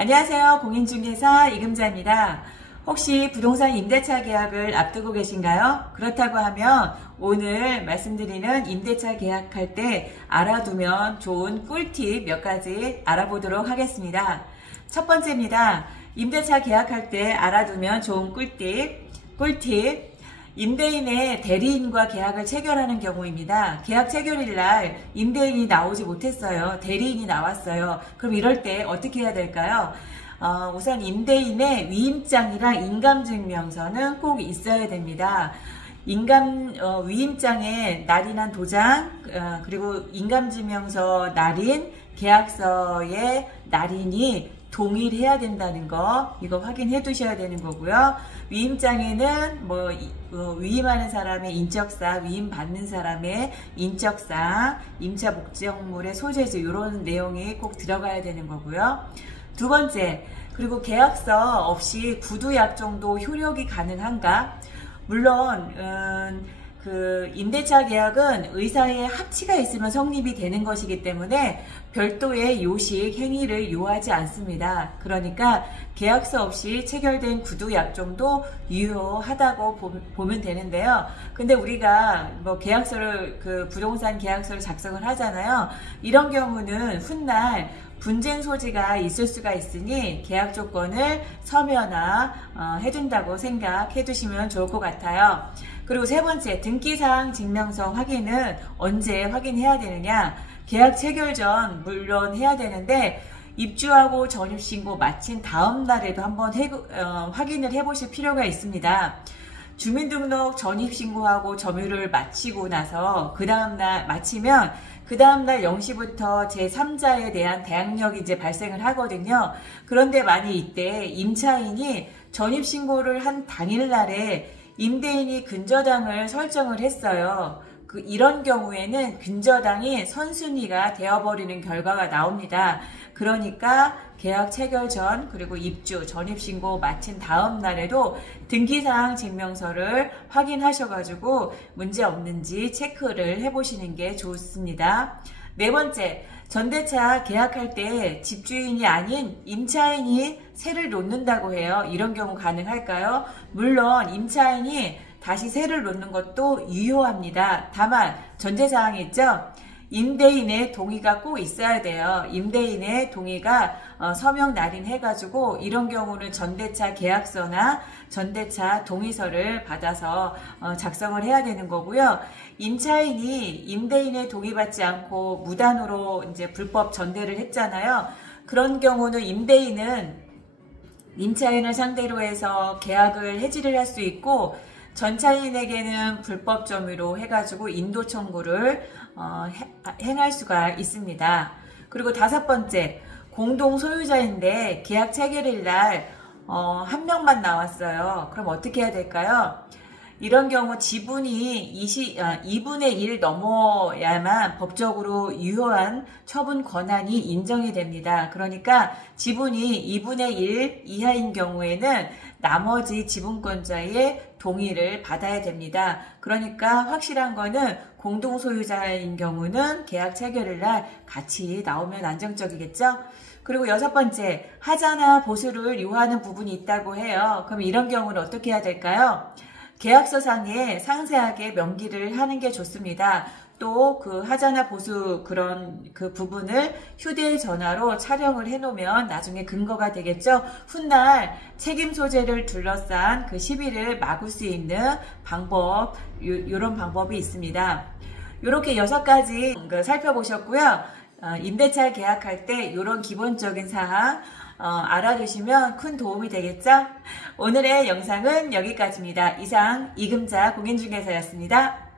안녕하세요. 공인중개사 이금자입니다. 혹시 부동산 임대차 계약을 앞두고 계신가요? 그렇다고 하면 오늘 말씀드리는 임대차 계약할 때 알아두면 좋은 꿀팁 몇 가지 알아보도록 하겠습니다. 첫 번째입니다. 임대차 계약할 때 알아두면 좋은 꿀팁. 임대인의 대리인과 계약을 체결하는 경우입니다. 계약 체결일 날 임대인이 나오지 못했어요. 대리인이 나왔어요. 그럼 이럴 때 어떻게 해야 될까요? 우선 임대인의 위임장이랑 인감증명서는 꼭 있어야 됩니다. 위임장에 날인한 도장, 그리고 인감증명서 날인, 계약서의 날인이 동일해야 된다는 거, 이거 확인해 두셔야 되는 거고요. 위임장에는 위임하는 사람의 인적사, 위임받는 사람의 인적사, 임차 목적물의 소재지 이런 내용이 꼭 들어가야 되는 거고요. 두 번째, 그리고 계약서 없이 구두약 정도 효력이 가능한가? 물론 임대차 계약은 의사의 합치가 있으면 성립이 되는 것이기 때문에 별도의 요식 행위를 요하지 않습니다. 그러니까 계약서 없이 체결된 구두약 정도 유효하다고 보면 되는데요. 근데 우리가 부동산 계약서를 작성을 하잖아요. 이런 경우는 훗날 분쟁 소지가 있을 수가 있으니 계약 조건을 서면화 해둔다고 생각해 두시면 좋을 것 같아요. 그리고 세 번째, 등기사항 증명서 확인은 언제 확인해야 되느냐? 계약 체결 전 물론 해야 되는데 입주하고 전입신고 마친 다음 날에도 한번 확인을 해보실 필요가 있습니다. 주민등록 전입신고하고 점유를 마치고 나서 그 다음날 마치면 그 다음날 0시부터 제3자에 대한 대항력이 이제 발생을 하거든요. 그런데 만약 이때 임차인이 전입신고를 한 당일날에 임대인이 근저당을 설정을 했어요. 이런 경우에는 근저당이 선순위가 되어버리는 결과가 나옵니다. 그러니까 계약 체결 전 그리고 입주, 전입신고 마친 다음 날에도 등기사항 증명서를 확인하셔가지고 문제 없는지 체크를 해보시는 게 좋습니다. 네 번째, 전대차 계약할 때 집주인이 아닌 임차인이 세를 놓는다고 해요. 이런 경우 가능할까요? 물론 임차인이 다시 세를 놓는 것도 유효합니다. 다만 전제사항이 있죠? 임대인의 동의가 꼭 있어야 돼요. 임대인의 동의가 서명 날인해가지고 이런 경우는 전대차 계약서나 전대차 동의서를 받아서 작성을 해야 되는 거고요. 임차인이 임대인의 동의받지 않고 무단으로 이제 불법 전대를 했잖아요. 그런 경우는 임차인을 상대로 해서 계약을 해지를 할 수 있고 전차인에게는 불법 점유로 해가지고 인도 청구를 행할 수가 있습니다. 그리고 다섯 번째, 공동 소유자인데 계약 체결일 날 한 명만 나왔어요. 그럼 어떻게 해야 될까요? 이런 경우 지분이 2분의 1 넘어야만 법적으로 유효한 처분 권한이 인정이 됩니다. 그러니까 지분이 2분의 1 이하인 경우에는 나머지 지분권자의 동의를 받아야 됩니다. 그러니까 확실한 거는 공동소유자인 경우는 계약 체결일 날 같이 나오면 안정적이겠죠? 그리고 여섯 번째, 하자나 보수를 요하는 부분이 있다고 해요. 그럼 이런 경우는 어떻게 해야 될까요? 계약서상에 상세하게 명기를 하는 게 좋습니다. 또 그 하자나 보수 그 부분을 휴대전화로 촬영을 해놓으면 나중에 근거가 되겠죠. 훗날 책임 소재를 둘러싼 그 시비를 막을 수 있는 방법, 이런 방법이 있습니다. 이렇게 6가지 살펴보셨고요. 임대차 계약할 때 이런 기본적인 사항 알아두시면 큰 도움이 되겠죠? 오늘의 영상은 여기까지입니다. 이상 이금자 공인중개사였습니다.